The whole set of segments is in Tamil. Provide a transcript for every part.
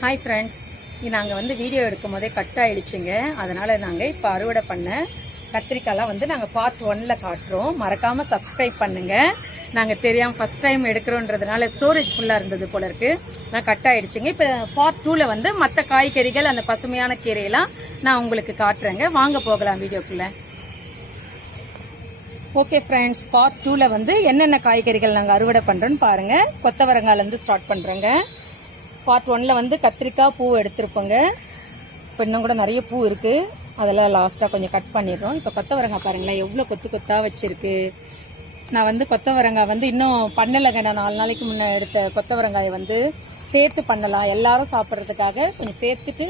ஹாய் ஃப்ரெண்ட்ஸ் நாங்கள் வந்து வீடியோ எடுக்கும் போதே கட் ஆகிடுச்சிங்க அதனால் நாங்கள் இப்போ அறுவடை பண்ண கத்திரிக்காய்லாம் வந்து நாங்கள் பார்ட் ஒன்னில் காட்டுறோம். மறக்காமல் சப்ஸ்கிரைப் பண்ணுங்கள் நாங்கள் தெரியாமல் ஃபஸ்ட் டைம் எடுக்கிறோன்றதுனால ஸ்டோரேஜ் ஃபுல்லாக இருந்தது போல இருக்குது நான் கட் ஆகிடுச்சிங்க இப்போ பார்ட் டூவில் வந்து மற்ற காய்கறிகள் அந்த பசுமையான கீரையெல்லாம் நான் உங்களுக்கு காட்டுறேங்க. வாங்க போகலாம் வீடியோக்குள்ளே. ஓகே ஃப்ரெண்ட்ஸ் பார்ட் டூவில் வந்து என்னென்ன காய்கறிகள் நாங்கள் அறுவடை பண்ணுறோன்னு பாருங்கள் கொத்தவரங்காலேருந்து ஸ்டார்ட் பண்ணுறோங்க பார்ட் ஒன்ல வந்து கத்திரிக்காய் பூ எடுத்திருப்போங்க. இப்போ இன்னும் கூட நிறைய பூ இருக்குது அதெல்லாம் லாஸ்ட்டாக கொஞ்சம் கட் பண்ணிடுறோம். இப்போ கொத்தவரங்காய் பாருங்களேன் எவ்வளோ கொத்து கொத்தாக வச்சுருக்கு. நான் வந்து கொத்தவரங்காய் வந்து இன்னும் பண்ணலைங்க. நான் நாலு நாளைக்கு முன்னே எடுத்த கொத்தவரங்காயை வந்து சேர்த்து பண்ணலாம். எல்லாரும் சாப்பிட்றதுக்காக கொஞ்சம் சேர்த்துட்டு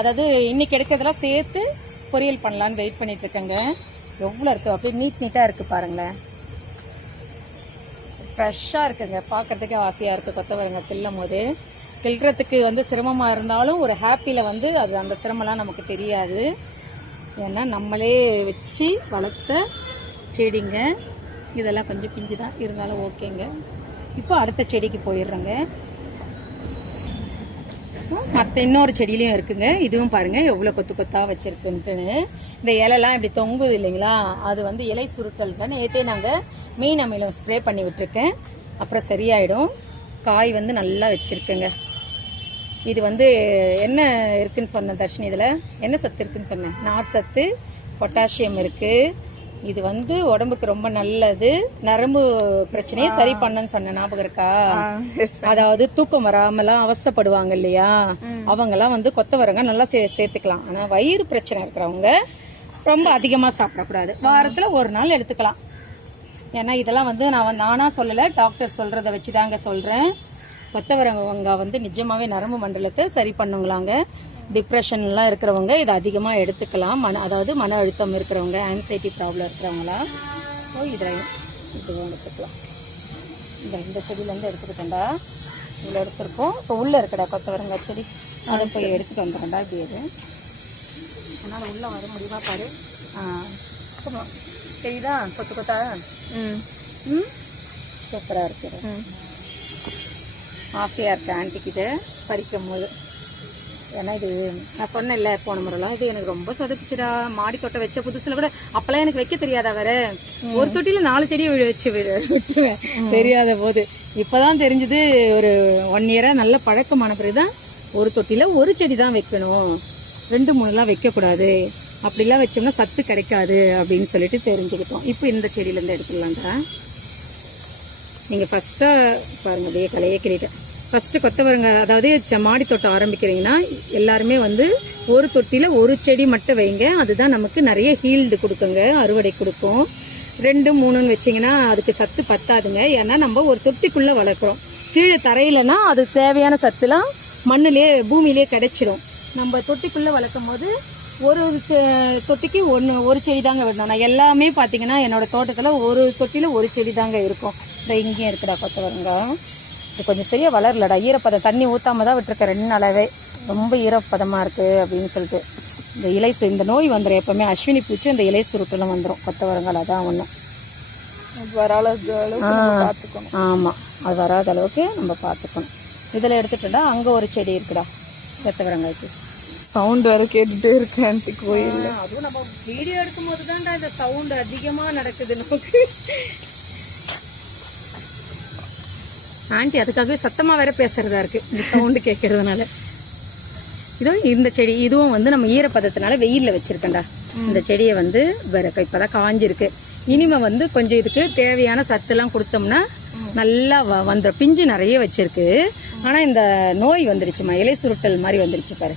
அதாவது இன்றைக்கி எடுக்கிறதெல்லாம் சேர்த்து பொரியல் பண்ணலான்னு வெயிட் பண்ணிகிட்ருக்கேங்க இருக்கேங்க. எவ்வளோ இருக்குது அப்படியே நீட் நீட்டாக இருக்குது பாருங்களேன். ஃப்ரெஷ்ஷாக இருக்குங்க. பார்க்கறதுக்கே ஆசையாக இருக்குது கொத்தவரங்காய் தில்லும் போது. கிள்றதுக்கு வந்து சிரமமாக இருந்தாலும் ஒரு ஹாப்பியில் வந்து அது அந்த சிரமம்லாம் நமக்கு தெரியாது. ஏன்னா நம்மளே வச்சு வளர்த்த செடிங்க. இதெல்லாம் கொஞ்சம் பிஞ்சு தான் இருந்தாலும் ஓகேங்க. இப்போ அடுத்த செடிக்கு போயிடுறோங்க. மற்ற இன்னொரு செடியிலையும் இருக்குங்க. இதுவும் பாருங்கள் எவ்வளோ கொத்து கொத்தாக வச்சுருக்குன்ட்டுன்னு இந்த இலைலாம் இப்படி தொங்குது இல்லைங்களா? அது வந்து இலை சுருட்டல்ங்க நேற்றே நாங்கள் மீன் அமிலம் ஸ்ப்ரே பண்ணி விட்டுருக்கேன். அப்புறம் சரியாயிடும். காய் வந்து நல்லா வச்சுருக்குங்க. இது வந்து என்ன இருக்குன்னு சொன்னேன் தர்ஷினி இதில்? என்ன சத்து இருக்குன்னு சொன்னேன். நார் சத்து பொட்டாசியம் இருக்கு. இது வந்து உடம்புக்கு ரொம்ப நல்லது. நரம்பு பிரச்சனையை சரி பண்ணுன்னு சொன்னேன். ஞாபகம் இருக்கா? அதாவது தூக்கம் வராமலாம் அவஸ்தைப்படுவாங்க இல்லையா? அவங்கெல்லாம் வந்து கொத்தவரங்க நல்லா சே சேர்த்துக்கலாம். ஆனா வயிறு பிரச்சனை இருக்கிறவங்க ரொம்ப அதிகமா சாப்பிடக்கூடாது. வாரத்துல ஒரு நாள் எடுத்துக்கலாம். ஏன்னா இதெல்லாம் வந்து நான் நானா சொல்லல டாக்டர் சொல்றத வச்சுதாங்க சொல்றேன். கொத்தவரங்க வந்து நிஜமாவே நரம்பு மண்டலத்தை சரி பண்ணுங்களாங்க டிப்ரெஷன்லாம் இருக்கிறவங்க இதை அதிகமாக எடுத்துக்கலாம். மன அதாவது மன அழுத்தம் இருக்கிறவங்க ஆன்சைட்டி ப்ராப்ளம் இருக்கிறவங்களாம் ஓ இதில் இது எடுத்துக்கலாம். இந்த இந்த செடியிலேருந்து எடுத்துக்கிட்டேன்டா. இதில் எடுத்திருக்கோம். இப்போ உள்ளே இருக்கடா கொத்தவரங்காய் செடி. அதை போய் எடுத்துட்டு வந்துடுறேன்டா இப்படி அது அதனால் உள்ளே வர முடியுமா பாரு. ஆ சும்மா. தெரியுதா கொத்து கொத்தா? ம். ம்? சூப்பராக இருக்குது ஆசையாக இருக்கு ஆன்ட்டிக்கிட்ட பறிக்கும் போது ஏன்னா இது நான் சொன்னேன்ல போன முறைலாம் இது எனக்கு ரொம்ப சொதப்பிச்சுடா. மாடி தோட்டம் வச்ச புதுசுல கூட அப்பெல்லாம் எனக்கு வைக்க தெரியாதா வேற? ஒரு தொட்டில நாலு செடியை வச்சு வி- விட்டுருவேன். தெரியாத போது. இப்பதான் தெரிஞ்சது ஒரு ஒன் இயரா நல்ல பழக்கமான பிறகுதான் ஒரு தொட்டில ஒரு செடி தான் வைக்கணும். ரெண்டு மூணுலாம் வைக்கக்கூடாது. அப்படிலாம் வச்சோம்னா சத்து கிடைக்காது அப்படின்னு சொல்லிட்டு தெரிஞ்சுக்கிட்டோம். இப்போ இந்த செடியிலேருந்து எடுத்துடலாம்டா நீங்கள் ஃபஸ்ட்டாக பாருங்க அப்படியே கலையே கிளிட்டேன் ஃபஸ்ட்டு கொத்தவரங்க அதாவது ச- மாடி தோட்டம் ஆரம்பிக்கிறீங்கன்னா எல்லாருமே வந்து ஒரு தொட்டியில் ஒரு செடி மட்டும் வைங்க. அதுதான் நமக்கு நிறைய ஹீல்டு கொடுக்குங்க அறுவடை கொடுக்கும். ரெண்டு மூணுன்னு வச்சிங்கன்னா அதுக்கு சத்து பத்தாதுங்க. ஏன்னா நம்ம ஒரு தொட்டிக்குள்ளே வளர்க்குறோம். கீழே தரையிலனா அது தேவையான சத்துலாம் மண்ணிலே பூமியிலே கிடைச்சிரும். நம்ம தொட்டிக்குள்ளே வளர்க்கும் போது ஒரு தொட்டிக்கு ஒன்று ஒரு செடி தாங்க விடணும் நான் எல்லாமே பார்த்தீங்கன்னா என்னோட தோட்டத்தில் ஒரு தொட்டியில் ஒரு செடி தாங்க இருக்கும். இந்த இங்கேயும் இருக்குடா கொத்தவரங்காய் கொஞ்சம் சரியா வளரலடா. ஈரப்பதம் தண்ணி ஊத்தாம தான் விட்டுருக்கேன். ரெண்டு நாளாவே. ரொம்ப ஈரப்பதமா இருக்கு அப்படின்னு சொல்லிட்டு. இந்த இலை இந்த நோய் வந்துடும் எப்பவுமே. அஸ்வினி பூச்சி இந்த இலை சுருட்டெல்லாம் வந்துடும் கொத்தவரங்கால் அதான் ஒன்று ஆமாம் அது வராத அளவுக்கு நம்ம பார்த்துக்கணும். இதில் எடுத்துட்டோம்டா அங்கே ஒரு செடி இருக்குடா. கொத்தவரங்காய்க்கு சவுண்ட் வேற கேட்டுட்டே இருக்கு ஆன்ட்டி கோயில் அதுவும் நம்ம வீடியோ எடுக்கும் போது தான்டா இந்த சவுண்ட் அதிகமா நடக்குது நமக்கு. ஆண்டி அதுக்காகவே சத்தமாக வேற பேசுறதா இருக்கு. இந்த சவுண்டு கேட்கறதுனால இதுவும் இந்த செடி இதுவும் வந்து நம்ம ஈரப்பதத்தினால வெயிலில் வச்சிருக்கேன்டா. இந்த செடியை வந்து வேற இப்பதான் காஞ்சிருக்கு. இனிமே வந்து கொஞ்சம் இதுக்கு தேவையான சத்துலாம் கொடுத்தோம்னா நல்லா வ- வந்துடும் பிஞ்சு நிறைய வச்சிருக்கு. ஆனால் இந்த நோய் வந்துருச்சுமா இலை சுருட்டல் மாதிரி வந்துருச்சு பாரு.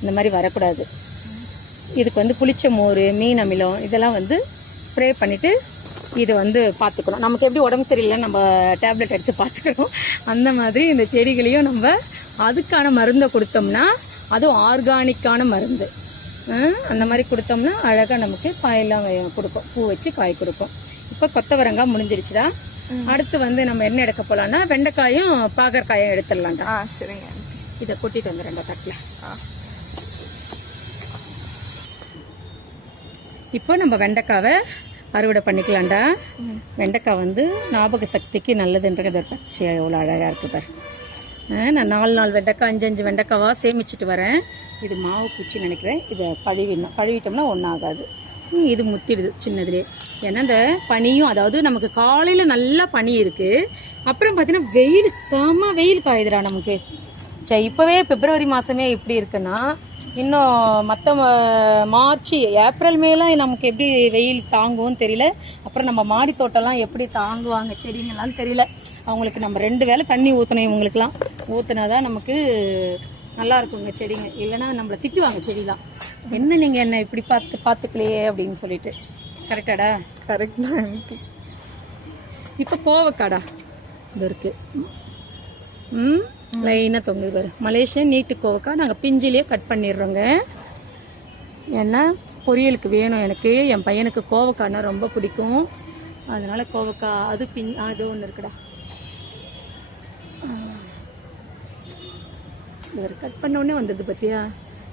இந்த மாதிரி வரக்கூடாது. இதுக்கு வந்து புளிச்ச மோர் மீன் அமிலம் இதெல்லாம் வந்து ஸ்ப்ரே பண்ணிவிட்டு இதை வந்து பார்த்துக்கணும். நமக்கு எப்படி உடம்பு சரியில்லை நம்ம டேப்லெட் எடுத்து பார்த்துக்கணும் அந்த மாதிரி இந்த செடிகளையும் நம்ம அதுக்கான மருந்தை கொடுத்தோம்னா அதுவும் ஆர்கானிக்கான மருந்து. அந்த மாதிரி கொடுத்தோம்னா அழகாக நமக்கு காயெல்லாம் கொடுக்கும். பூ வச்சு காய் கொடுக்கும். இப்போ கொத்தவரங்காய் முடிஞ்சிருச்சுடா. அடுத்து வந்து நம்ம என்ன எடுக்க போலாம்னா வெண்டைக்காயும் பாகற்காயும் எடுத்துடலாம்டா. சரிங்க. இதை கூட்டிட்டு வந்துடுறேன்டா தட்டில். ஆ. இப்போ நம்ம வெண்டைக்காவை அறுவடை பண்ணிக்கலாம்டா. வெண்டைக்காய் வந்து ஞாபக சக்திக்கு நல்லதுன்றது ஒரு பச்சையாக எவ்வளோ அழகாக இருக்குது பாரு. நான் நாலு நாலு வெண்டைக்காய் அஞ்சு அஞ்சு வெண்டைக்காவாக சேமிச்சுட்டு வரேன். இது மாவு பூச்சி நினைக்கிறேன். இதை கழுவிடணும். கழுவிட்டோம்னா ஒன்றும் ஆகாது. இது முத்திடுது சின்னதுலேயே. ஏன்னா இந்த பனியும் அதாவது நமக்கு காலையில் நல்லா பனி இருக்குது அப்புறம் பார்த்தீங்கன்னா வெயில் செம வெயில் காயுதுடா நமக்கு. சரி இப்போவே பிப்ரவரி மாதமே இப்படி இருக்குன்னா இன்னும் மற்ற மார்ச் ஏப்ரல் மேலாம் நமக்கு எப்படி வெயில் தாங்கும்னு தெரியல. அப்புறம் நம்ம மாடி தோட்டம்லாம் எப்படி தாங்குவாங்க செடிங்கெல்லாம் தெரியல. அவங்களுக்கு நம்ம ரெண்டு வேளை தண்ணி ஊற்றணும் இவங்களுக்குலாம் ஊற்றினா தான் நமக்கு நல்லா இருக்குங்க செடிங்க. இல்லைன்னா நம்மளை திட்டுவாங்க செடிலாம். என்ன நீங்கள் என்ன இப்படி பார்த்து பார்த்துக்கலையே அப்படின்னு சொல்லிட்டு. கரெக்டாடா? கரெக்ட் தான் இப்போ கோவக்காடா? இது இருக்கு. ம்? லைனாக தொங்குது பாரு. மலேசியன் நீட்டு கோவக்காய் நாங்கள் பிஞ்சிலேயே கட் பண்ணிடுறோங்க. ஏன்னா பொரியலுக்கு வேணும் எனக்கு. என் பையனுக்கு கோவக்காய்னா ரொம்ப பிடிக்கும். அதனால கோவக்காய் அது பிஞ் அது ஒன்று இருக்குடா. இவர் கட் பண்ணோடனே வந்தது பார்த்தியா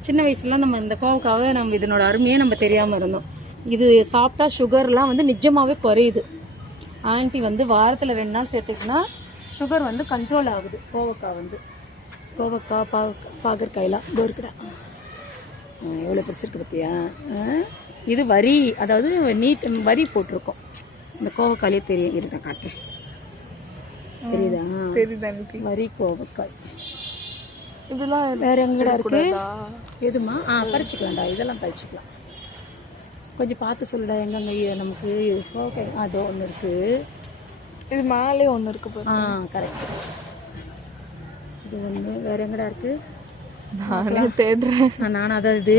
சின்ன வயசுலாம் நம்ம இந்த கோவக்காவை நம்ம இதனோட அருமையே நம்ம தெரியாமல் இருந்தோம். இது சாப்பிட்டா சுகர்லாம் வந்து நிஜமாகவே குறையுது. ஆன்ட்டி வந்து வாரத்தில் ரெண்டு நாள் சேர்த்துக்கினா சுகர் வந்து கண்ட்ரோல் ஆகுது. கோவக்காய் வந்து. கோவக்காய் பா பாகற்காயெல்லாம். இதோ இருக்குடா. எவ்வளோ பெருசு இருக்கு பார்த்தியா? இது வரி அதாவது நீட் வரி போட்டிருக்கோம். இந்த கோவக்காயிலே தெரியும் இரு நான் காட்டுறேன். தெரியுதா? தெரியுது வரி கோவக்காய். இதெல்லாம் வேற எங்கடா இருக்கு? எதுமா? ஆ பறிச்சுக்கலாம்டா இதெல்லாம் பறிச்சுக்கலாம். கொஞ்சம் பார்த்து சொல்லுடா. எங்கங்க நமக்கு ஓகே அதோ ஒன்று இருக்கு. இது மேலே ஒன்று இருக்கு பாரு ஆ கரெக்ட் இது ஒன்று வேற எங்கடா இருக்கு? நானே தேடுறேன். நானும் அதான் இது.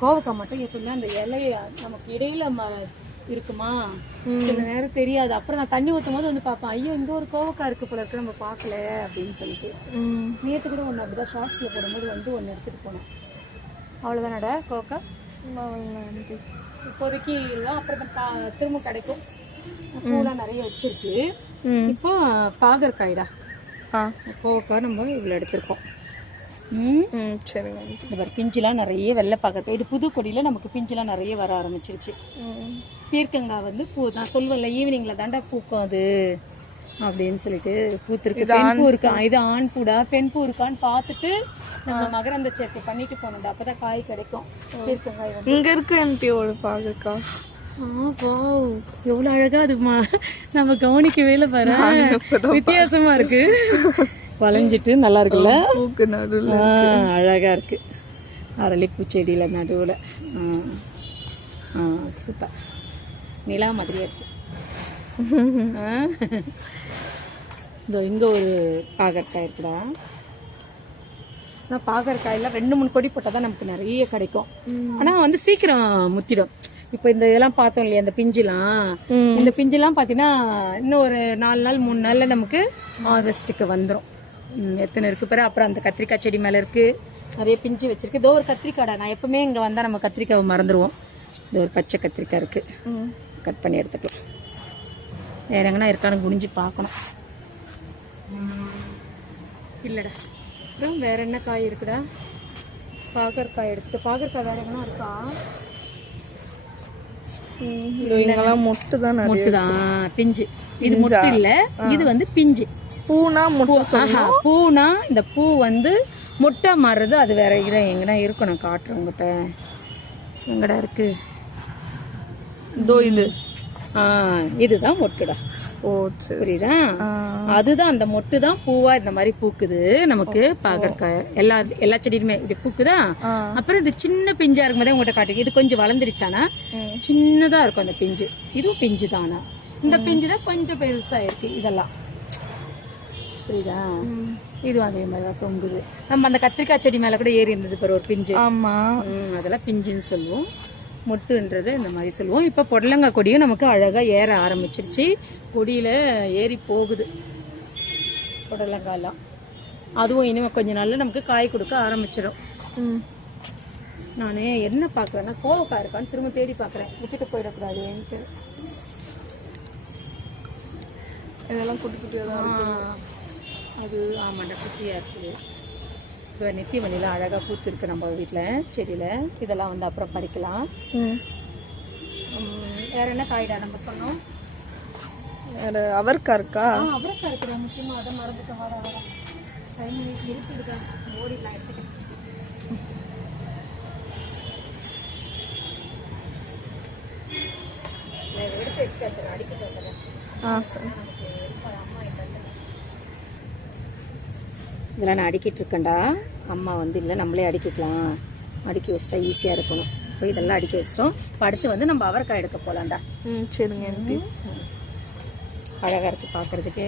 கோவக்காய் மட்டும் எப்பவுமே அந்த இலைய நமக்கு இடையில இருக்குமா? சில நேரம் தெரியாது. அப்புறம் நான் தண்ணி ஊற்றும் போது வந்து பார்ப்பேன் ஐயோ இங்க ஒரு கோவக்காய் இருக்கு போல இருக்கு நம்ம பார்க்கல அப்படின்னு சொல்லிட்டு. நேற்று கூட ஒன்று அப்படிதான் ஷார்ட்ஸில் போடும்போது வந்து ஒன்று எடுத்துகிட்டு போனோம் அவ்வளோதானடா கோவக்காய் இப்போதைக்கு இல்லை அப்புறம் திரும்ப கிடைக்கும். பூலாம் நிறைய வச்சிருக்கு. இப்போ பாகற்காய்டா. கோவக்காய் நம்ம இவ்வளோ எடுத்திருக்கோம். சரிங்க. இந்த மாதிரி பிஞ்சுலாம் நிறைய வெள்ளை பாகற்காய். இது புது கொடியில் நமக்கு பிஞ்சுலாம் நிறைய வர ஆரம்பிச்சிருச்சு. பீர்க்கங்காய் வந்து பூ நான் சொல்லுவேன்ல ஈவினிங்கில் தாண்டா பூக்கும் அது. அப்படின்னு சொல்லிட்டு பூத்திருக்கு. பெண் பூ இருக்கா? இது ஆண் பூடா? பெண் பூ இருக்கான்னு பார்த்துட்டு நம்ம மகரந்த சேர்க்கை பண்ணிட்டு போனோம்டா. அப்பதான் காய் கிடைக்கும். பீர்க்கங்காய் இங்க இருக்கு ஒரு பாகக்கா எவ்வளவு அழகா அது மா- நம்ம கவனிக்கவே இல்லை பாரு. வித்தியாசமா இருக்கு. வளைஞ்சிட்டு நல்லா இருக்குல்ல? பூக்கு நடுவில் ஆ, அழகா இருக்கு. அரளிப்பூ செடியில நடுவுல. சூப்பர் நிலா மாதிரியே இருக்கு. இதோ இங்க ஒரு பாகற்காய் இருக்குடா. ஆனால் பாகற்காயில ரெண்டு மூணு கொடி போட்டால் தான் நமக்கு நிறைய கிடைக்கும். ஆனால் வந்து சீக்கிரம் முத்திடும். இப்போ இந்த இதெல்லாம் பார்த்தோம் இல்லையா இந்த பிஞ்சுலாம்? இந்த பிஞ்சுலாம் பார்த்தீங்கன்னா இன்னும் ஒரு நாலு நாள் மூணு நாளில் நமக்கு ஹார்வெஸ்ட்டுக்கு வந்துடும் எத்தனை இருக்கு பாரு? அப்புறம் அந்த கத்திரிக்காய் செடி மேலே இருக்கு. நிறைய பிஞ்சு வச்சிருக்கு. இதோ ஒரு கத்திரிக்காய்டா நான் எப்பவுமே இங்கே வந்தால் நம்ம கத்திரிக்காவை மறந்துடுவோம் இது ஒரு பச்சை கத்திரிக்காய் இருக்கு. ம். கட் பண்ணி எடுத்துக்கலாம். வேற எங்கன்னா இருக்கான்னு குனிஞ்சு பார்க்கணும். இல்லைடா. அப்புறம் வேற என்ன காய் இருக்குடா? பாகற்காய் எடுத்து பாகற்காய் வேற எங்கன்னா இருக்கா? இங்கெல்லாம் மொட்டு தான் நிறைய மொட்டுதான். பிஞ்சு. இது மொட்டு இல்ல. இது வந்து பிஞ்சு. பூனா மொட்டு பூனா இந்த பூ வந்து மொட்டை மாறுறது அது வேற இதை எங்கடா இருக்கும் நான் காட்டுறேன் உங்ககிட்ட எங்கடா இருக்கு? இதோ இது. இதுதான் மொட்டுடா. ஓ புரியுதா. அதுதான் அந்த மொட்டு தான் பூவா இந்த மாதிரி பூக்குது நமக்கு பாகற்காய். எல்லா எல்லா செடியுமே இப்படி பூக்குதா. அப்புறம் இது சின்ன பிஞ்சா இருக்கும்போதே உங்கள்கிட்ட காட்டுங்க இது கொஞ்சம் வளர்ந்துருச்சானா? சின்னதா இருக்கும் அந்த பிஞ்சு. இதுவும் பிஞ்சு தானா இந்த பிஞ்சு தான் கொஞ்சம் பெருசா இருக்கு இதெல்லாம். புரியுதா? இதுவும் அதே மாதிரி தான் தொங்குது. நம்ம அந்த கத்திரிக்காய் செடி மேல கூட ஏறி இருந்தது பாரு ஒரு பிஞ்சு. ஆமா. அதெல்லாம் பிஞ்சுன்னு சொல்லுவோம். மொட்டுன்றது இந்த மாதிரி சொல்லுவோம். இப்போ புடலங்காய் கொடியும் நமக்கு அழகாக ஏற ஆரம்பிச்சிருச்சு. கொடியில் ஏறி போகுது. புடலங்காயெல்லாம் அதுவும் இனிமே கொஞ்ச நாள்ல நமக்கு காய் கொடுக்க ஆரம்பிச்சிடும் நான் என்ன பார்க்குறேன்னா கோவக்காய் இருக்கான்னு திரும்ப தேடி பார்க்குறேன் விட்டுட்டு போயிடக்கூடாதுன்ட்டு. இதெல்லாம் குட்டி குட்டியாக அது ஆமாண்டா குட்டியாக இருக்குது. இப்போ நித்திய மணிலாம் அழகாக பூத்து இருக்கு நம்ம வீட்டில் செடியில். இதெல்லாம் வந்து அப்புறம் பறிக்கலாம். வேற என்ன காய்டா நம்ம சொன்னோம்? வேற அவர்க்கா இருக்கா? அவரைக்காய் இருக்கிற முக்கியமாக அதை மறந்துட்டோம். வர நான் இதை எடுத்து வச்சுக்கிறேன். அடிக்கிட்டு வந்துடுறேன் ஆ சரி. இதெல்லாம் நான் அடிக்கிட்டு இருக்கேன்டா. அம்மா வந்து இல்லை நம்மளே அடிக்கிக்கலாம். அடுக்கி வச்சிட்டா ஈஸியாக இருக்கணும். இப்போ இதெல்லாம் அடுக்கி வச்சிட்டோம். இப்போ அடுத்து வந்து நம்ம அவரைக்காய் எடுக்க போகலாம்டா ம் சரிங்க அழகாக இருக்குது பார்க்குறதுக்கு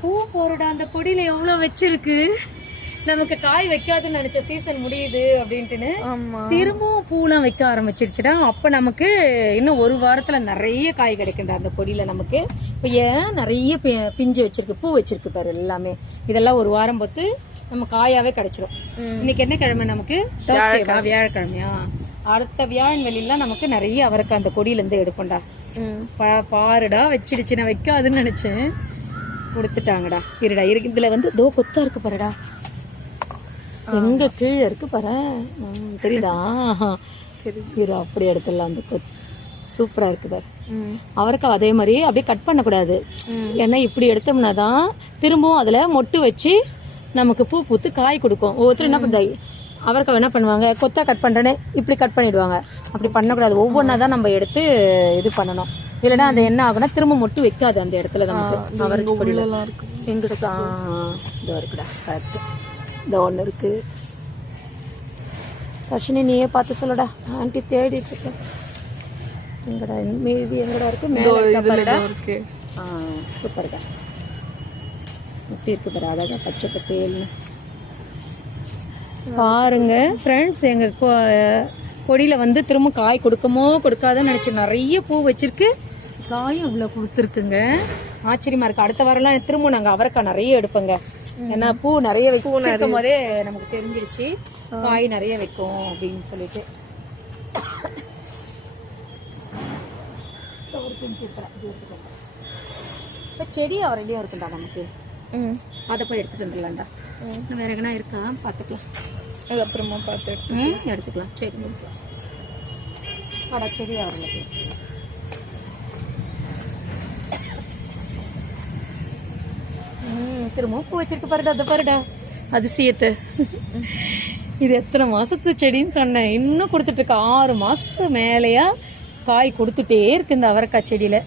பூ போறடா அந்த கொடியில் எவ்வளோ வச்சிருக்கு? நமக்கு காய் வைக்காதுன்னு நினச்ச சீசன் முடியுது அப்படின்ட்டுன்னு திரும்பவும் பூலாம் வைக்க ஆரம்பிச்சிருச்சுடா. அப்போ நமக்கு இன்னும் ஒரு வாரத்தில் நிறைய காய் கிடைக்கும்டா அந்த கொடியில் நமக்கு. இப்போ ஏன் நிறைய பிஞ்சு வச்சிருக்கு பூ வச்சிருக்கு பாரு எல்லாமே. இதெல்லாம் ஒரு வாரம் பொத்து நம்ம காயாவே கிடைச்சிரும். இன்னைக்கு என்ன கிழமை நமக்கு? வியாழக்கிழமையா? அடுத்த வியாழன் வெளியெல்லாம் நமக்கு நிறைய அவரைக்காய் அந்த கொடியிலேருந்து எடுப்போம்டா. பாருடா வச்சிடுச்சு நான் வைக்காதுன்னு நினைச்சேன். கொடுத்துட்டாங்கடா. இருடா இருக்கு இதுல வந்து தோ கொத்தா இருக்கு பாருடா. எங்க கீழே இருக்கு பாரு. தெரியுதா? தெரியுது. அப்படி எடுத்துடலாம் அந்த கொத் சூப்பரா இருக்கு பாரு. ம். அவரைக்காய் அதே மாதிரி அப்படியே கட் பண்ணக்கூடாது. ஏன்னா இப்படி எடுத்தோம்னா தான் திரும்பவும் அதுல மொட்டு வச்சு நமக்கு பூ பூத்து காய் கொடுக்கும். ஒவ்வொருத்தரும் என்ன பண்ணுறாங்க அவரைக்காய் என்ன பண்ணுவாங்க? கொத்தா கட் பண்றேன்னு இப்படி கட் பண்ணிடுவாங்க. அப்படி பண்ணக்கூடாது. ஒவ்வொன்றா தான் நம்ம எடுத்து இது பண்ணணும். இல்லைன்னா அந்த என்ன ஆகும்னா திரும்ப மொட்டு வைக்காது அந்த இடத்துல நமக்கு. அவரைச்சி பொடியில உள்ளலாம் இருக்கு. எங்க இருக்கா? இதோ இருக்குடா. கரெக்ட் இந்த ஒன்று இருக்கு. தர்ஷினி நீயே பார்த்து சொல்லுடா. ஆண்டி தேடிட்டு இருக்கேன் எங்கடா மீதி எங்கடா இருக்கு? இருக்கா ஆ சூப்பர்டா எப்படி இருக்கு பாரு அழகா பச்சை பசேல்னு. பாருங்க ஃப்ரெண்ட்ஸ் எங்க கொ- கொடியில வந்து திரும்ப காய் கொடுக்குமோ கொடுக்காதோன்னு நினைச்சு நிறைய பூ வச்சிருக்கு. காயும் இவ்வளவு கொடுத்துருக்குங்க. ஆச்சரியமா இருக்கு. அடுத்த வாரம்லாம் திரும்ப நாங்க அவரைக்காய் நிறைய எடுப்போங்க. ஏன்னா பூ நிறைய வச்சிருக்கும் போதே நமக்கு தெரிஞ்சிருச்சு. காய் நிறைய வைக்கும் அப்படின்னு சொல்லிட்டு. இப்போ செடி அவரையிலையும் இருக்குண்டா நமக்கு. ம். அதை போய் எடுத்துட்டு வந்துடலாம்டா. வேற எங்கன்னா இருக்கா? பார்த்துக்கலாம். அது அப்புறமா பார்த்து எடுத்து எடுத்துக்கலாம். சரி முடிக்கலாம். அடா செடி அவரில் ம் திரும்ப பூ வச்சிருக்கு பாருடா அதை பாருடா. அதிசயத்தை. இது எத்தனை மாசத்து செடின்னு சொன்னேன். இன்னும் கொடுத்துட்டு இருக்கு ஆறு மாசத்து மேலேயா காய் கொடுத்துட்டே இருக்கு இந்த அவரைக்காய் செடியில.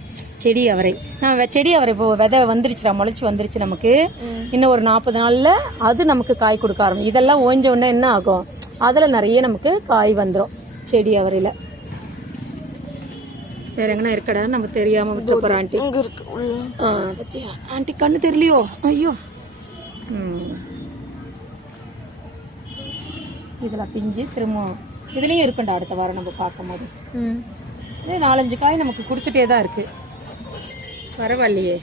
செடி அவரை. நான் செடி அவரை இப்போ விதை வந்துருச்சுடா முளைச்சு வந்துருச்சு நமக்கு. இன்னும் ஒரு நாற்பது நாள்ல அது நமக்கு காய் கொடுக்க ஆரம்பிக்கும். இதெல்லாம் ஓஞ்ச உடனே என்ன ஆகும்? அதுல நிறைய நமக்கு காய் வந்துடும் செடி அவரையில. வேற எங்கன்னா இருக்கடா நம்ம தெரியாம விட்டுறோம் ஆண்டி. இங்க இருக்கு? ஆண்டி கண்ணு தெரியலையோ? ஐயோ. ம். இதெல்லாம் பிஞ்சு திரும்ப இதுலயும் இருக்குண்டா அடுத்த வாரம் நம்ம பார்க்கும் போது ம். இதே நாலஞ்சு காய் நமக்கு கொடுத்துட்டே தான் இருக்கு. பரவாயில்லையே.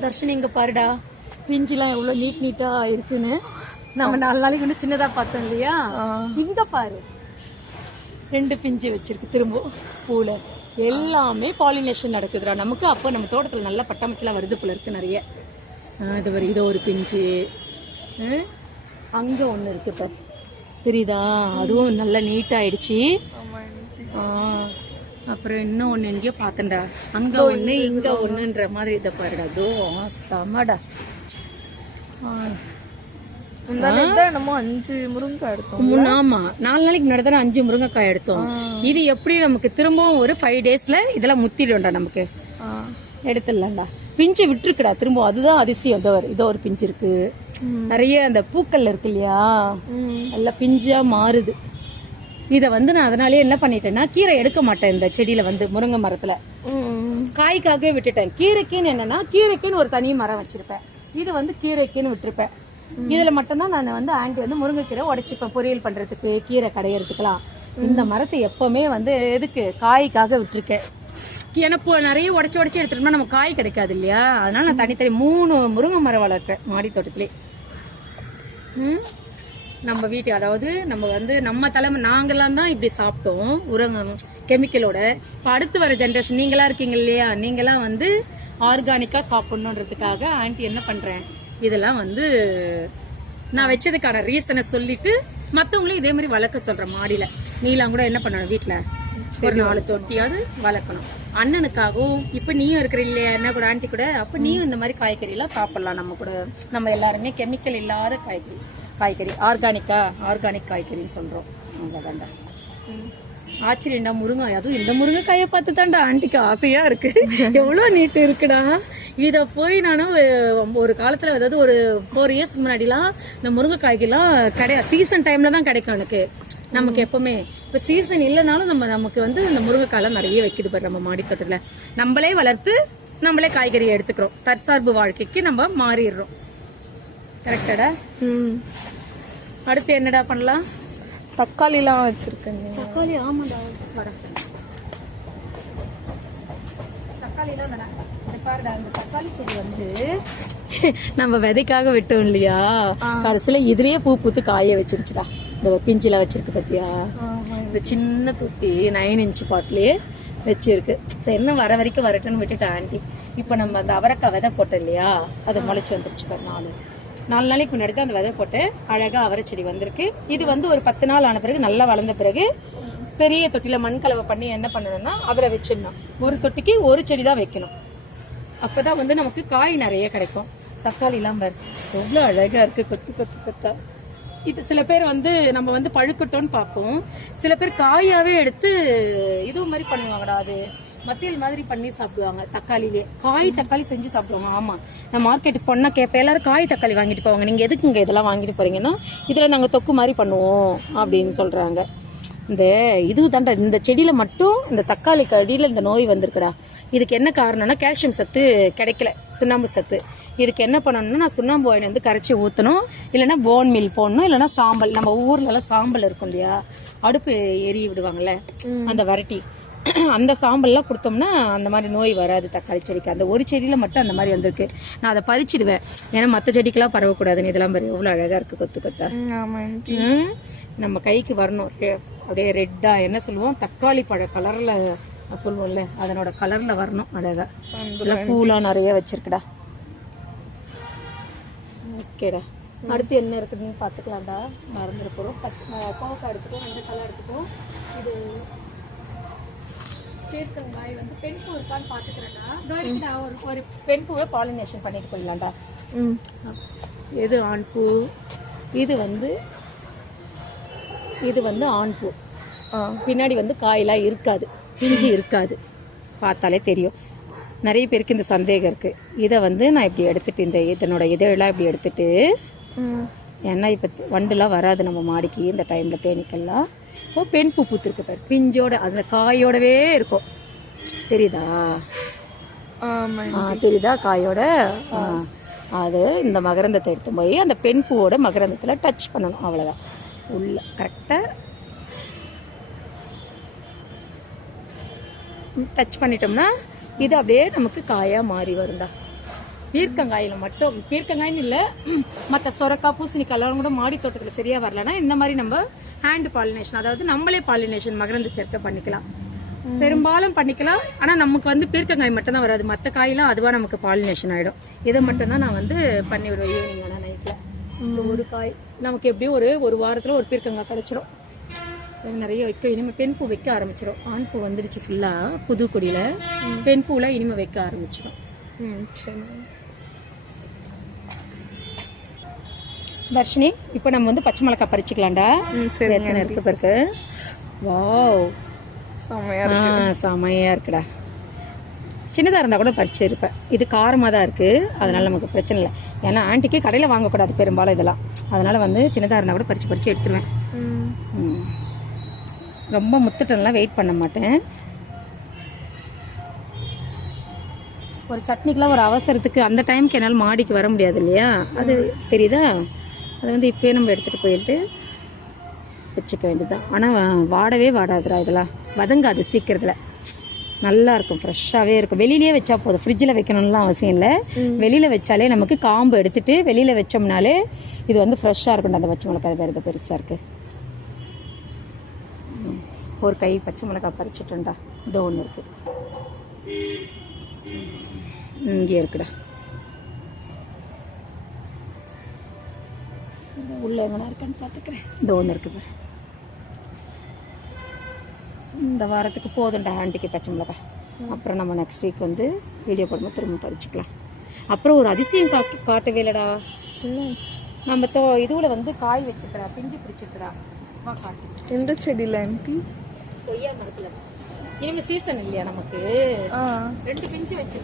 தர்ஷினி இங்க பாருடா. பிஞ்சுலாம் எவ்வளவு நீட் நீட்டா இருக்குன்னு. நம்ம நாலு நாளைக்கு வந்து சின்னதா பார்த்தோம் இல்லையா? இங்க பாரு. ரெண்டு பிஞ்சு வச்சிருக்கு. திரும்ப பூல எல்லாமே பாலினேஷன் நடக்குதுடா. நமக்கு அப்போ நம்ம தோட்டத்துல நல்ல பட்டாம்பூச்சிலாம் வருது போல இருக்கு நிறைய. இது வரை இதோ ஒரு பிஞ்சு. அங்க ஒண்ணு இருக்கு பாரு. தெரியுதா? அதுவும் நல்லா நீட் ஆயிடுச்சு. ஆமா ஆண்டி. ஆ, அப்புறம் இன்னும் ஒண்ணு எங்கேயோ பார்த்தேன்டா. அங்க ஒண்ணு இங்க ஒண்ணுன்ற மாதிரி இதை பாருடா. அதோ செமடா ஆ, இந்த நாளைக்கு தான் என்னமோ அஞ்சு முருங்கை எடுத்தோம் ஆமா. நாலு நாளைக்கு முன்னாடி தானே அஞ்சு முருங்கைக்காய் எடுத்தோம். இது எப்படி நமக்கு திரும்பவும் ஒரு ஃபைவ் டேஸ்ல இதெல்லாம் முத்திடும்டா நமக்கு. எடுத்துடலாம்டா. பிஞ்சு விட்டுருக்குடா. திரும்ப அதுதான் அதிசயம். இதோ இதோ ஒரு பிஞ்சு இருக்கு. நிறைய அந்த பூக்கள் இருக்கு இல்லையா? நல்லா பிஞ்சா மாறுது. இத வந்து நான் அதனாலே என்ன பண்ணிட்டேன்னா கீரை எடுக்க மாட்டேன் இந்த செடியில வந்து முருங்கை மரத்துல. காய்க்காகவே விட்டுட்டேன். கீரைக்குன்னு என்னன்னா கீரைக்குன்னு ஒரு தனி மரம் வச்சிருப்பேன். இது வந்து கீரைக்குன்னு விட்டுருப்பேன். இதுல மட்டும்தான் நான் வந்து ஆண்டி வந்து முருங்கைக்கீரை உடைச்சிப்பேன். பொரியல் பண்றதுக்கு கீரை கடையறதுக்குலாம் இந்த மரத்தை எப்பவுமே வந்து எதுக்கு? காய்க்காக விட்டுருக்கேன். எனக்கு நிறைய உடைச்சு உடைச்சு எடுத்துட்டோம்னா நம்ம காய் கிடைக்காது இல்லையா? அதனால நான் தனித்தனி மூணு முருங்கை மரம் வளர்ப்பேன் மாடி தோட்டத்திலே? நம்ம வீட்டு அதாவது நம்ம வந்து நம்ம தலைமை நாங்கெல்லாம் தான் இப்படி சாப்பிட்டோம். உரங்க கெமிக்கலோட இப்போ அடுத்து வர ஜென்ரேஷன் நீங்களா இருக்கீங்க இல்லையா? நீங்களாம் வந்து ஆர்கானிக்கா சாப்பிடணுன்றதுக்காக ஆண்டி என்ன பண்றேன்? இதெல்லாம் வந்து நான் வச்சதுக்கான ரீசனை சொல்லிட்டு மத்தவங்களையும் இதே மாதிரி வளர்க்க சொல்றேன் மாடியில. நீலாம் கூட என்ன பண்ணணும் வீட்ல? ஒரு நாலு தொட்டியாவது வளர்க்கணும். அண்ணனுக்காகவும் இப்ப நீயும் இருக்கிற இல்லையா? என்ன கூட ஆண்டி கூட? அப்ப நீயும் இந்த மாதிரி காய்கறி எல்லாம் சாப்பிடலாம் நம்ம கூட. நம்ம எல்லாருமே கெமிக்கல் இல்லாத காய்கறி. காய்கறி ஆர்கானிக்கா ஆர்கானிக் காய்கறின்னு சொல்றோம். அவ்வளவுதான்டா. ஆச்சரியண்டா முருங்காய் அதுவும் இந்த முருங்கைக்காயை பார்த்து தான்டா ஆண்டிக்கு ஆசையா இருக்கு. எவ்வளவு நீட்டு இருக்குடா. இத போய் நானும் ஒரு காலத்துல அதாவது ஒரு ஃபோர் இயர்ஸ்க்கு முன்னாடிலாம் இந்த முருங்கைக்காய்க்கெல்லாம் கிடையாது சீசன் டைம்ல தான் கிடைக்கும் எனக்கு. நமக்கு எப்பவுமே. இப்ப சீசன் இல்லைனாலும் நம்ம நமக்கு வந்து இந்த முருங்கைக்காயெல்லாம் நிறைய வைக்குது பாரு நம்ம மாடித்தோட்டத்துல. நம்மளே வளர்த்து நம்மளே காய்கறி எடுத்துக்கிறோம். தற்சார்பு வாழ்க்கைக்கு நம்ம மாறிடுறோம். கரெக்டாடா ம். அடுத்து என்னடா பண்ணலாம்? தக்காளிலாம் வச்சிருக்கேன் தக்காளி ஆமாடா வரேன் தக்காளிலாம் வேணாம். பாருடா இந்த தக்காளி செடி வந்து நம்ம விதைக்காக விட்டோம் இல்லையா? கடைசியில இதுலயே பூ பூத்து காய வச்சிருச்சுடா. இந்த பிஞ்சில வச்சிருக்கு பாத்தியா? இந்த சின்ன தொட்டி நைன் இன்ச் பாட்லயே வச்சிருக்கு. சரி என்ன வர வரைக்கும் வரட்டும்னு விட்டுட்டேன் ஆண்டி. இப்போ நம்ம அந்த அவரைக்காய் விதை போட்டோம் இல்லையா? அது முளைச்சு வந்துருச்சு பாரு நாலு. நாலு நாளைக்கு முன்னாடி தான் அந்த விதை போட்டு அழகா அவரை செடி வந்திருக்கு. இது வந்து ஒரு பத்து நாள் ஆன பிறகு நல்லா வளர்ந்த பிறகு பெரிய தொட்டில மண் கலவை பண்ணி என்ன பண்ணணும்னா அதுல வச்சிடணும். ஒரு தொட்டிக்கு ஒரு செடி தான் வைக்கணும். அப்பதான் வந்து நமக்கு காய் நிறைய கிடைக்கும். தக்காளி எல்லாம் பாரு. எவ்வளவு அழகா இருக்கு. கொத்து கொத்து கொத்தா. இது சில பேர் வந்து நம்ம வந்து பழுக்கட்டோன்னு பார்ப்போம். சில பேர் காயாவே எடுத்து இது மாதிரி பண்ணுவாங்கடா அது. மசியல் மாதிரி பண்ணி சாப்பிடுவாங்க. தக்காளிலே காய் தக்காளி செஞ்சு சாப்பிடுவாங்க. ஆமாம் நான் மார்க்கெட்டுக்கு போனால் கேட்பேன் எல்லாரும் காய் தக்காளி வாங்கிட்டு போவாங்க. நீங்கள் எதுக்கு இங்கே இதெல்லாம் வாங்கிட்டு போகிறீங்கன்னா இதில் நாங்கள் தொக்கு மாதிரி பண்ணுவோம் அப்படின்னு சொல்கிறாங்க இந்த இது தாண்டா இந்த செடியில் மட்டும் இந்த தக்காளி கடியில் இந்த நோய் வந்திருக்குடா. இதுக்கு என்ன காரணம்னா கால்சியம் சத்து கிடைக்கல சுண்ணாம்பு சத்து. இதுக்கு என்ன பண்ணணும்னா நான் சுண்ணாம்பு வாங்கி வந்து கரைச்சி ஊற்றணும் இல்லைன்னா போன் மில் போடணும் இல்லைன்னா சாம்பல். நம்ம ஊர்ல எல்லாம் சாம்பல் இருக்கும் இல்லையா? அடுப்பு எரிய விடுவாங்கல்ல அந்த வரட்டி. அந்த சாம்பல்லாம் கொடுத்தோம்னா அந்த மாதிரி நோய் வராது தக்காளி செடிக்கு. அந்த ஒரு செடியில மட்டும் அந்த மாதிரி வந்திருக்கு. நான் அதை பறிச்சிடுவேன். ஏன்னா மற்ற செடிக்கெல்லாம் பரவக்கூடாதுன்னு இதெல்லாம் பாரு எவ்வளோ அழகா இருக்கு கொத்து கொத்தா. நம்ம கைக்கு வரணும். அப்படியே ரெட்டா என்ன சொல்லுவோம்? தக்காளி பழ கலர்ல சொல்லுவோம்ல அதனோட கலர்ல வரணும் அழகா. இதெல்லாம் பூலாம் நிறைய வச்சிருக்குடா. ஓகேடா. அடுத்து என்ன இருக்குதுன்னு பார்த்துக்கலாம்டா. மறந்துட போகிறோம் கோவக்காய் எடுத்துக்கோ வெண்டைக்காய் எடுத்துக்கோ. இது பீர்க்கங்காய் வந்து பெண் பூ இருக்கான்னு பார்த்துக்கிறேன்டா. ஒரு ஒரு பெண் பூவை பாலினேஷன் பண்ணிட்டு போயிடலாம்டா. ம். எது ஆண் பூ? இது வந்து இது வந்து ஆண் பூ. பின்னாடி வந்து காயெல்லாம் இருக்காது. பிஞ்சு இருக்காது. பார்த்தாலே தெரியும். நிறைய பேருக்கு இந்த சந்தேகம் இருக்கு. இதை வந்து நான் இப்படி எடுத்துட்டு இந்த இதனோட இதழெல்லாம் இப்படி எடுத்துட்டு ஏன்னா இப்போ வண்டுலாம் வராது நம்ம மாடிக்கு இந்த டைமில் தேனீக்கெல்லாம். இப்போ பெண் பூ பூத்திருக்கு பாரு. பிஞ்சோட அந்த காயோடவே இருக்கும். தெரியுதா? ஆமாம் தெரியுதா காயோட? அது இந்த மகரந்தத்தை எடுத்து போய் அந்த பெண் பூவோட மகரந்தத்தில் டச் பண்ணணும். அவ்வளோதான் உள்ள கரெக்டாக டச் பண்ணிட்டோம்னா இது அப்படியே நமக்கு காயாக மாறி வரும்டா. பீர்க்கங்காயில் மட்டும் பீர்க்கங்காய்னு இல்லை மற்ற சொரக்காய் பூசணிக்காய்லாம் கூட மாடி தோட்டத்தில் சரியாக வரலன்னா இந்த மாதிரி நம்ம ஹேண்ட் பாலினேஷன் அதாவது நம்மளே பாலினேஷன் மகரந்த சேர்க்கை பண்ணிக்கலாம். பெரும்பாலும் பண்ணிக்கலாம் ஆனா நமக்கு வந்து பீர்க்கங்காய் மட்டும் தான் வராது. மற்ற காயெல்லாம் அதுவா நமக்கு பாலினேஷன் ஆயிடும். இதை மட்டும் தான் நான் வந்து பண்ணி விடுவேன் ஈவினிங் ஆனால் இந்த ஒரு காய் நமக்கு எப்படியும் ஒரு ஒரு வாரத்துல ஒரு பீர்க்கங்காய் கிடைச்சிரும். இது நிறைய வைக்க இனிமே பெண் பூ வைக்க ஆரம்பிச்சிடும் ஆண் பூ வந்துடுச்சு ஃபுல்லா புது கொடியில பெண் பூல இனிமே வைக்க ஆரம்பிச்சிடும் ம் சரி. தர்ஷினி இப்போ நம்ம வந்து பச்சை மிளகாய் பறிச்சுக்கலாம்டா. சரி எத்தனை இருக்கு பாருக்கு? வாவ். செம்மையா ஆ செமையா இருக்குடா. சின்னதாக இருந்தால் கூட பறிச்சு இருப்பேன் இது காரமாக தான் இருக்குது அதனால நமக்கு பிரச்சனை இல்லை. ஏன்னா ஆன்ட்டிக்கு கடையில் வாங்கக்கூடாது பெரும்பாலும் இதெல்லாம். அதனால வந்து சின்னதாக இருந்தால் கூட பறிச்சு பறிச்சு எடுத்துருவேன். ம். ரொம்ப முத்துட்டெல்லாம் வெயிட் பண்ண மாட்டேன். ஒரு சட்னிக்கெலாம் ஒரு அவசரத்துக்கு அந்த டைம்க்கு என்னால் மாடிக்கு வர முடியாது இல்லையா? அது தெரியுதா? அதை வந்து இப்போயே நம்ம எடுத்துகிட்டு போயிட்டு வச்சுக்க வேண்டியதுதான். ஆனால் வாடவே வாடாதுடா இதெல்லாம் வதங்காது சீக்கிரத்தில். நல்லா இருக்கும் ஃப்ரெஷ்ஷாகவே இருக்கும். வெளியிலேயே வச்சா போதும். ஃப்ரிட்ஜில் வைக்கணும்லாம் அவசியம் இல்லை. வெளியில் வச்சாலே நமக்கு காம்பு எடுத்துட்டு வெளியில் வச்சோம்னாலே இது வந்து ஃப்ரெஷ்ஷாக இருக்கும் அந்த இது பெருசாக இருக்குது ஒரு கை பச்சை மிளகாய் பறிச்சிட்டோம்டா இதோ ஒன்று இருக்கு. இங்கே இருக்குடா. உள்ள எங்கன்னா இருக்கான்னு பார்த்துக்கிறேன். இந்த ஒன்று இருக்கு பாரு. இந்த வாரத்துக்கு போதும்டா ஆண்டிக்கு பச்சை மிளகா. அப்புறம் நம்ம நெக்ஸ்ட் வீக் வந்து வீடியோ போடும்போது திரும்ப பறிச்சுக்கலாம். அப்புறம் ஒரு அதிசயம் கா காட்டவே இல்லைடா. நம்ம தோ இதுவில் வந்து காய் வச்சிருக்கடா பிஞ்சு பிடிச்சிருக்கடா. எந்த செடியில ஆண்டி கொய்யா மரத்தில். இனிமே சீசன் இல்லையா நமக்கு? ரெண்டு பிஞ்சு வாங்கி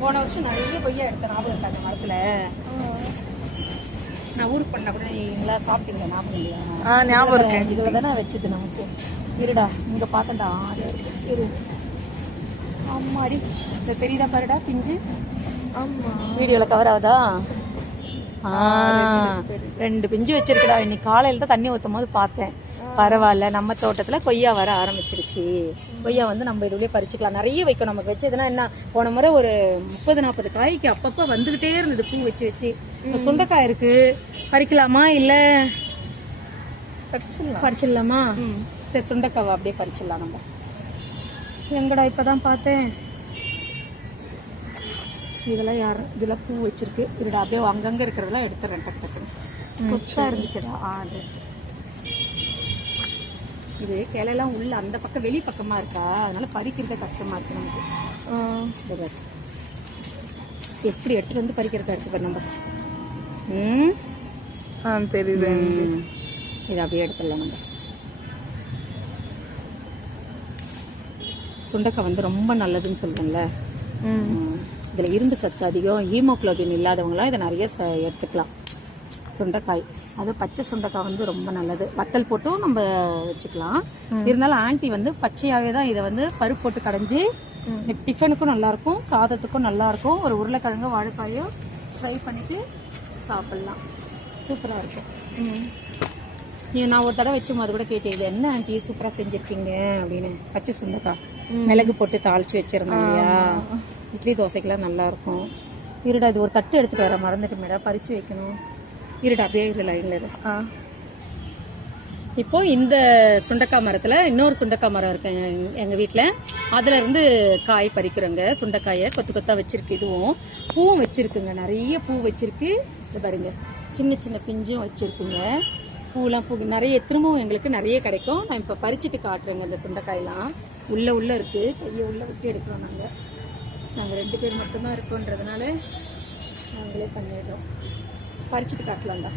போன வருஷம் நிறைய கொய்யா எடுத்த ஞாபகம் இருக்கா அந்த மரத்தில். நான் ஊருக்கு பண்ண கூட நீங்களா சாப்பிட்டீங்களா? ஞாபகம் இல்லையா? ஞாபகம் இருக்கு. இதுல தானே வச்சது நமக்கு. இருடா இங்க இருக்கு. இரு. அம்மாடி. இந்த தெரியுதா பாருடா பிஞ்சு? ஆமா. வீடியோல கவர் ஆகுதா? ரெண்டு பிஞ்சு வச்சிருக்கடா. இன்னைக்கு காலையில தான் தண்ணி ஊத்தும் போது பார்த்தேன். பரவாயில்ல நம்ம தோட்டத்துல கொய்யா வர ஆரம்பிச்சிருச்சு. கொய்யா வந்து நம்ம இதுலயே பறிச்சுக்கலாம். நிறைய வைக்கும் நமக்கு வச்சதுன்னா என்ன போன முறை ஒரு முப்பது நாற்பது காய்க்கு அப்பப்ப வந்துகிட்டே இருந்தது. பூ வச்சு வச்சு. இப்ப சுண்டைக்காய் இருக்கு. பறிக்கலாமா? இல்ல படிச்சிடலாம் பறிச்சிடலாமா? சரி சுண்டைக்காவை அப்படியே பறிச்சிடலாம் நம்ம. எங்கடா இப்பதான் பார்த்தேன். இதெல்லாம் யார் இதெல்லாம் பூ வச்சிருக்கு. இருடா அப்படியே அங்கங்க இருக்கிறதெல்லாம் எடுத்துறேன் டக்கு டக்குன்னு. கொத்தா இருந்துச்சுடா. ஆ அது. இது கிளையெல்லாம் உள்ள அந்த பக்கம் வெளி பக்கமா இருக்கா? அதனால பறிக்கிறது கஷ்டமா இருக்கு நமக்கு. எப்படி எடுத்துட்டு வந்து பறிக்கிறதா இருக்கு பாரு நம்ம. ம்? ஆ தெரியுது. இதை அப்படியே எடுத்துடலாம் நம்ம. சுண்டக்காய் வந்து ரொம்ப நல்லதுன்னு சொல்லுவோம்ல. ம். ம். இதுல இரும்பு சத்து அதிகம் ஹீமோகுளோபின் இல்லாதவங்களாம் இதை நிறைய ச எடுத்துக்கலாம். சுண்டைக்காய். அது பச்சை சுண்டைக்காய் வந்து ரொம்ப நல்லது. வத்தல் போட்டும் நம்ம வச்சுக்கலாம். இருந்தாலும் ஆன்ட்டி வந்து பச்சையாவே தான் இதை வந்து பருப்பு போட்டு கடைஞ்சி டிஃபனுக்கும் நல்லா இருக்கும் சாதத்துக்கும் நல்லா இருக்கும் ஒரு உருளைக்கிழங்கு வாழைக்காயும் ஃப்ரை பண்ணிட்டு சாப்பிடலாம். சூப்பரா இருக்கும். ம். நீ நான் ஒரு தடவை வச்சும் அது கூட கேட்டேன் இது என்ன ஆண்டி சூப்பரா செஞ்சிருக்கீங்க? அப்படின்னு. பச்சை சுண்டைக்காய். மிளகு போட்டு தாளிச்சு வச்சிருந்தேன் இல்லையா? இட்லி தோசைக்கெலாம் நல்லாயிருக்கும். இருடா இது ஒரு தட்டு எடுத்துகிட்டு வர மறந்துட்டு மேடா பறித்து வைக்கணும். இருடா அப்படியே இரு லைனில் இரு. ஆ. இப்போ இந்த சுண்டக்காய் மரத்தில் இன்னொரு சுண்டக்காய் மரம் இருக்கு எங்கள் வீட்டில் வீட்ல இருந்து காய் பறிக்கிறோங்க சுண்டைக்காயை. கொத்து கொத்தாக வச்சுருக்கு இதுவும். பூவும் வச்சுருக்குங்க நிறைய பூ வச்சுருக்கு. இது பாருங்க சின்ன சின்ன பிஞ்சும் வச்சுருக்குங்க. பூலாம் பூ நிறைய திரும்பவும் எங்களுக்கு நிறைய கிடைக்கும். நான் இப்போ பறிச்சுட்டு காட்டுறேங்க இந்த சுண்டைக்காயெல்லாம். உள்ளே உள்ளே இருக்குது கையை உள்ளே விட்டு எடுக்கிறோம் நாங்கள் நாங்க ரெண்டு பேர் மட்டும்தான் இருக்கோன்றதுனால நாங்களே பண்ணிடுறோம். பறிச்சுட்டு காட்டலாம்டா.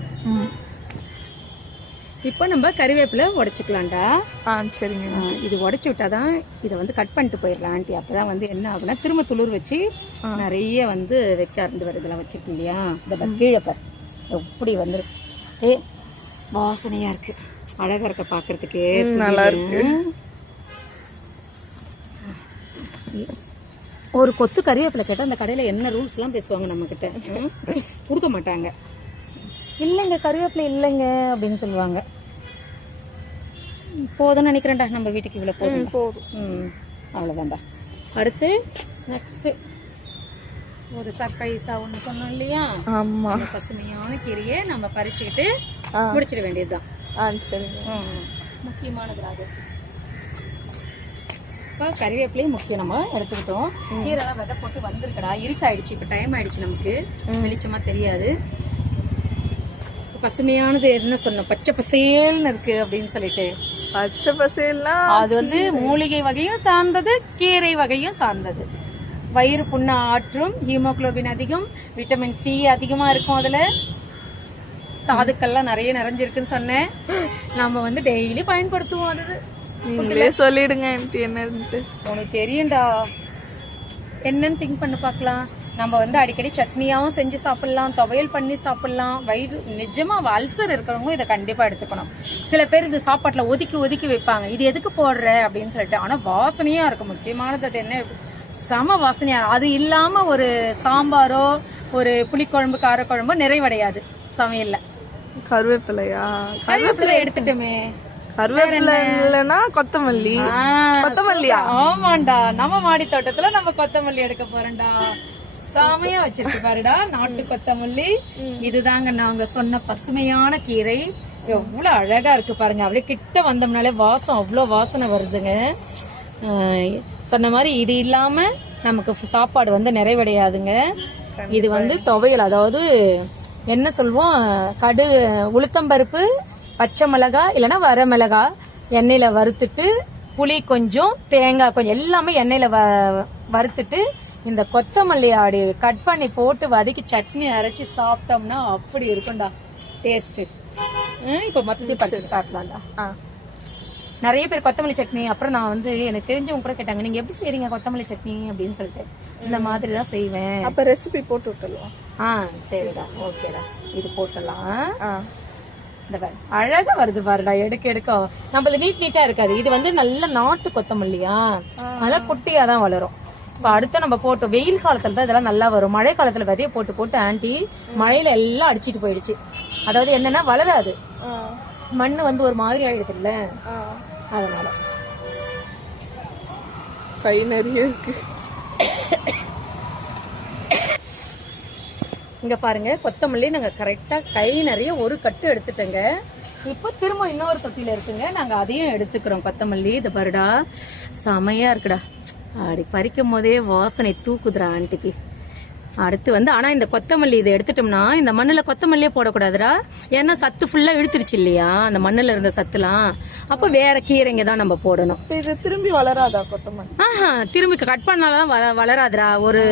இப்போ நம்ம கறிவேப்பிலை உடைச்சிக்கலாம்டா. ஆ சரிங்க. இது உடைச்சி விட்டாதான் இதை வந்து கட் பண்ணிட்டு போயிடலாம் ஆண்டி. அப்பதான் வந்து என்ன ஆகுனா திரும்ப துளிர் வச்சு நிறைய வந்து வைக்க ஆரம்பி வருதெல்லாம் வச்சிருக்கு இல்லையா? இந்த கீழே பாரு. எப்படி வந்து ஏ வாசனையா இருக்கு. அழகா இருக்க பாக்குறதுக்கு. நல்லா இருக்கு. ஒரு கொத்து கறிவேப்பிலை கேட்டா அந்த கடையில என்ன ரூல்ஸ் எல்லாம் பேசுவாங்க நம்ம கிட்ட ம்? கொடுக்க மாட்டாங்க. இல்லைங்க கறிவேப்பிலை இல்லைங்க அப்படின்னு சொல்லுவாங்க. போதும்னு நினைக்கிறேன்டா நம்ம வீட்டுக்கு இவ்வளவு போதும் போதும். ம் அவ்வளோதான்டா அடுத்து நெக்ஸ்ட்டு ஒரு சர்ப்ரைஸா ஒன்று சொன்னோம் இல்லையா? ஆமா. அந்த பசுமையான கீரையை நம்ம பறிச்சுக்கிட்டு. முடிச்சிட வேண்டியதுதான். ஆ சரிங்க. முக்கியமானது அது. இப்போ கறிவேப்பிலையும் முக்கியம். நம்ம எடுத்துக்கிட்டோம். கீரைலாம் விதை போட்டு வந்திருக்கடா. இருட்டாயிடுச்சு. இப்போ டைம் ஆயிடுச்சு நமக்கு. வெளிச்சமா தெரியாது. பசுமையானது என்ன சொன்னோம் பச்சை பசேல்னு இருக்கு அப்படின்னு சொல்லிட்டு. பச்சை பசேல்லாம் அது வந்து மூலிகை வகையும் சார்ந்தது கீரை வகையும் சார்ந்தது. வயிறு புண்ணை ஆற்றும் ஹீமோகுளோபின் அதிகம் விட்டமின் சி அதிகமா இருக்கும் அதுல. தாதுக்கள்லாம் நிறைய நிறைஞ்சிருக்குன்னு சொன்னேன். நம்ம வந்து டெய்லி பயன்படுத்துவோம் அது நீங்களே சொல்லிடுங்க ஆண்டி என்னன்ட்டு. உனக்கு தெரியும்டா. என்னன்னு திங்க் பண்ணி பார்க்கலாம். நம்ம வந்து அடிக்கடி சட்னியாவும் செஞ்சு சாப்பிடலாம் துவையல் பண்ணி சாப்பிடலாம். வயிறு நிஜமா அல்சர் இருக்கிறவங்க இதை கண்டிப்பா எடுத்துக்கணும். சில பேர் இந்த சாப்பாட்டுல ஒதுக்கி ஒதுக்கி வைப்பாங்க. இது எதுக்கு போடுற அப்படின்னு சொல்லிட்டு. ஆனா வாசனையா இருக்கும் முக்கியமானது அது என்ன? சம வாசனையா அது இல்லாம ஒரு சாம்பாரோ ஒரு புளிக்குழம்பு காரக்குழம்போ நிறைவடையாது சமையல்ல. கருவேப்பிலையா? கருவேப்பிலை எடுத்துட்டோமே. கருவேப்பிலை இல்லைன்னா கொத்தமல்லி. கொத்தமல்லியா? ஆமாண்டா நம்ம மாடி தோட்டத்துல நம்ம கொத்தமல்லி எடுக்க போறோம்டா செமையா வச்சிருக்கு பாருடா நாட்டு கொத்தமல்லி. இதுதாங்க நாங்க சொன்ன பசுமையான கீரை. எவ்வளவு அழகா இருக்கு பாருங்க. அப்படியே கிட்ட வந்தோம்னாலே வாசம் அவ்வளவு வாசனை வருதுங்க. சொன்ன மாதிரி இது இல்லாம நமக்கு சாப்பாடு வந்து நிறைவடையாதுங்க. இது வந்து துவையல் அதாவது என்ன சொல்வோம்? கடு உளுத்தம்பருப்பு பச்சை மிளகா இல்லைன்னா வர மிளகா எண்ணெயில வறுத்துட்டு புளி கொஞ்சம் தேங்காய் கொஞ்சம் எல்லாமே எண்ணெயில வ- வறுத்துட்டு இந்த கொத்தமல்லி ஆடி கட் பண்ணி போட்டு வதக்கி சட்னி அரைச்சி சாப்பிட்டோம்னா அப்படி இருக்கும்டா. டேஸ்ட் இப்போ மொத்தத்தையும் பறிச்சு காட்டலாம்டா ஆ. நிறைய பேர் கொத்தமல்லி சட்னி அப்புறம் நான் வந்து எனக்கு தெரிஞ்சவங்க கூட கேட்டாங்க நீங்க எப்படி செய்றீங்க கொத்தமல்லி சட்னி? அப்படின்னு சொல்லிட்டு. இந்த மாதிரி தான் செய்வேன். அப்ப ரெசிபி போட்டு விட்டுலாம் ஆ சரிடா. ஓகேடா. இது போட்டலாம் ஆ. இந்த அழகா வருது பாருடா எடுக்க எடுக்க. நம்மள நீட் நீட்டா இருக்காது. இது வந்து நல்ல நாட்டு கொத்தமல்லியா? அதெல்லாம் குட்டியா தான் வளரும். இப்ப அடுத்து நம்ம போட்டோம் வெயில் காலத்துல தான் இதெல்லாம் நல்லா வரும். மழை காலத்துல விதைய போட்டு போட்டு ஆண்டி மழையில எல்லாம் அடிச்சிட்டு போயிடுச்சு. அதாவது என்னன்னா வளராது. மண்ணு வந்து ஒரு மாதிரி ஆயிடுதுல்ல அதனால. கை நிறைய இருக்கு. இங்க பாருங்க கொத்தமல்லி நாங்க கரெக்டா கை நிறைய ஒரு கட்டு எடுத்துட்டோங்க. இப்போ திரும்ப இன்னொரு தொட்டில இருக்குங்க. நாங்க அதையும் எடுத்துக்கிறோம். கொத்தமல்லி இது பாருடா. செமையா இருக்குடா. அப்படி பறிக்கும் போதே வாசனை தூக்குதுடா ஆண்டிக்கு. அடுத்து வந்து ஆனா இந்த கொத்தமல்லி இதை எடுத்துட்டோம்னா இந்த மண்ணுல கொத்தமல்லியே போடக்கூடாதுடா. ஏன்னா சத்து ஃபுல்லா இழுத்துருச்சு இல்லையா? அந்த மண்ணுல இருந்த சத்துலாம். அப்ப வேற கீரைங்க தான் நம்ம போடணும். இது திரும்பி வளராதா கொத்தமல்லி? ஆஹா திரும்பி கட் பண்ணாலாம் வள வளராதுடா. ஒரு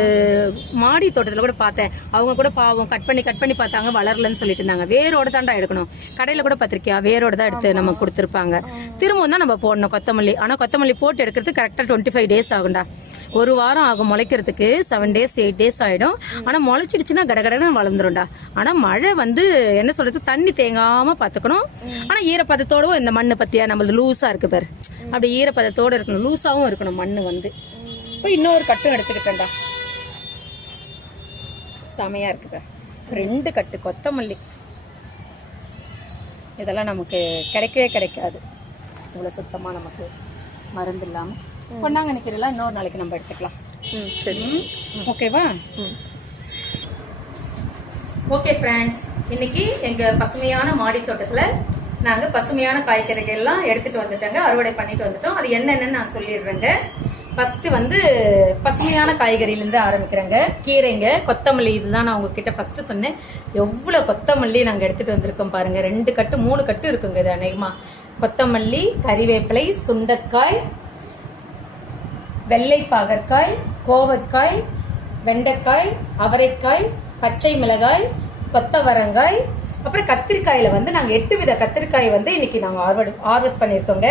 மாடி தோட்டத்துல கூட பார்த்தேன். அவங்க கூட பாவம் கட் பண்ணி கட் பண்ணி பார்த்தாங்க வளரலன்னு சொல்லிட்டு இருந்தாங்க. வேரோட தான்டா எடுக்கணும். கடையில கூட பார்த்திருக்கியா? வேரோட தான் எடுத்து நம்ம கொடுத்துருப்பாங்க. திரும்பவும் தான் நம்ம போடணும் கொத்தமல்லி. ஆனா கொத்தமல்லி போட்டு எடுக்கிறதுக்கு கரெக்டா டுவெண்ட்டி ஃபைவ் டேஸ் ஆகும்டா. ஒரு வாரம் ஆகும் முளைக்கிறதுக்கு. செவன் டேஸ் எயிட் டேஸ் ஆயிடும் ஆனா முளைச்சிடுச்சுன்னா கடகடன்னு வளர்ந்துரும்டா. ஆனா மழை வந்து என்ன சொல்றது தண்ணி தேங்காம பாத்துக்கணும் ஆனா ஈரப்பதத்தோடவும் இந்த மண்ணு பத்தியா நம்மளது லூஸா இருக்கு பாரு. அப்படி ஈரப்பதத்தோட இருக்கணும் லூஸாவும் இருக்கணும் மண்ணு வந்து. இப்போ இன்னொரு கட்டும் எடுத்துக்கிட்டேன்டா. செமையா இருக்கு பாரு. ரெண்டு கட்டு கொத்தமல்லி. இதெல்லாம் நமக்கு கிடைக்கவே கிடைக்காது. இவ்வளோ சுத்தமாக நமக்கு மருந்து இல்லாமல் பொன்னாங்க நிக்கிறலாம் இன்னொரு நாளைக்கு நம்ம எடுத்துக்கலாம். சரி. ஓகேவா? ஓகே ஃப்ரெண்ட்ஸ் இன்னைக்கு எங்க பசுமையான மாடி தோட்டத்துல நாங்க பசுமையான காய்கறிகள் எல்லாம் எடுத்துட்டு வந்துட்டோங்க அறுவடை பண்ணிட்டு வந்துட்டோம். அது என்னென்னு நான் சொல்லிடுறேங்க. ஃபர்ஸ்ட் வந்து பசுமையான காய்கறில இருந்து ஆரம்பிக்கிறேங்க. கீரைங்க கொத்தமல்லி இதுதான் நான் உங்ககிட்ட ஃபர்ஸ்ட் சொன்னேன். எவ்வளவு கொத்தமல்லி நாங்க எடுத்துட்டு வந்திருக்கோம் பாருங்க. ரெண்டு கட்டு மூணு கட்டு இருக்குங்க இது அநேகமா. கொத்தமல்லி கறிவேப்பிலை சுண்டைக்காய் வெள்ளை பாகற்காய் கோவக்காய் வெண்டைக்காய் அவரைக்காய் பச்சை மிளகாய் கொத்தவரங்காய். அப்புறம் கத்திரிக்காயில வந்து நாங்கள் எட்டு வித கத்திரிக்காய் வந்து இன்னைக்கு நாங்க ஆர்வஸ் பண்ணியிருக்கோங்க.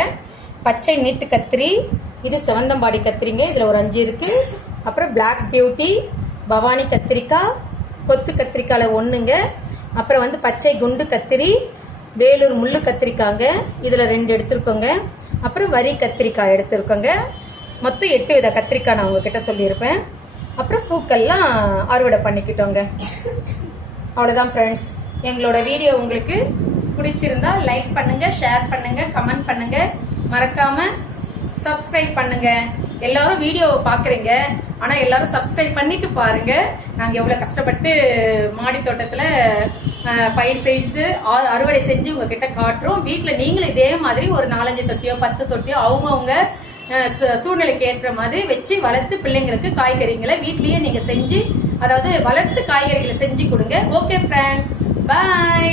பச்சை நீட்டு கத்திரி இது செவந்தம்பாடி கத்திரிங்க இதில் ஒரு அஞ்சு இருக்கு. அப்புறம் பிளாக் பியூட்டி பவானி கத்திரிக்காய் கொத்து கத்திரிக்காயில ஒன்றுங்க அப்புறம் வந்து பச்சை குண்டு கத்திரி வேலூர் முள்ளு கத்திரிக்காங்க இதில் ரெண்டு எடுத்திருக்கோங்க. அப்புறம் வரி கத்திரிக்காய் எடுத்திருக்கோங்க. மொத்தம் எட்டு வித கத்திரிக்காய் நான் உங்ககிட்ட சொல்லியிருப்பேன். அப்புறம் பூக்கள்லாம் அறுவடை பண்ணிக்கிட்டோங்க. அவ்வளோதான் ஃப்ரெண்ட்ஸ் எங்களோட வீடியோ உங்களுக்கு பிடிச்சிருந்தா லைக் பண்ணுங்க ஷேர் பண்ணுங்க கமெண்ட் பண்ணுங்க. மறக்காம சப்ஸ்கிரைப் பண்ணுங்க. எல்லாரும் வீடியோவை பார்க்குறீங்க ஆனால் எல்லாரும் சப்ஸ்கிரைப் பண்ணிட்டு பாருங்க. நாங்கள் எவ்வளோ கஷ்டப்பட்டு மாடி தோட்டத்தில் பயிர் செய்து அறுவடை செஞ்சு உங்ககிட்ட காட்டுறோம். வீட்டில் நீங்களும் இதே மாதிரி ஒரு நாலஞ்சு தொட்டியோ பத்து தொட்டியோ அவங்கவுங்க சூழ்நிலைக்கு ஏற்ற மாதிரி வச்சு வளர்த்து பிள்ளைங்களுக்கு காய்கறிகளை வீட்லயே நீங்க செஞ்சு அதாவது வளர்த்து காய்கறிகளை செஞ்சு கொடுங்க. Okay friends by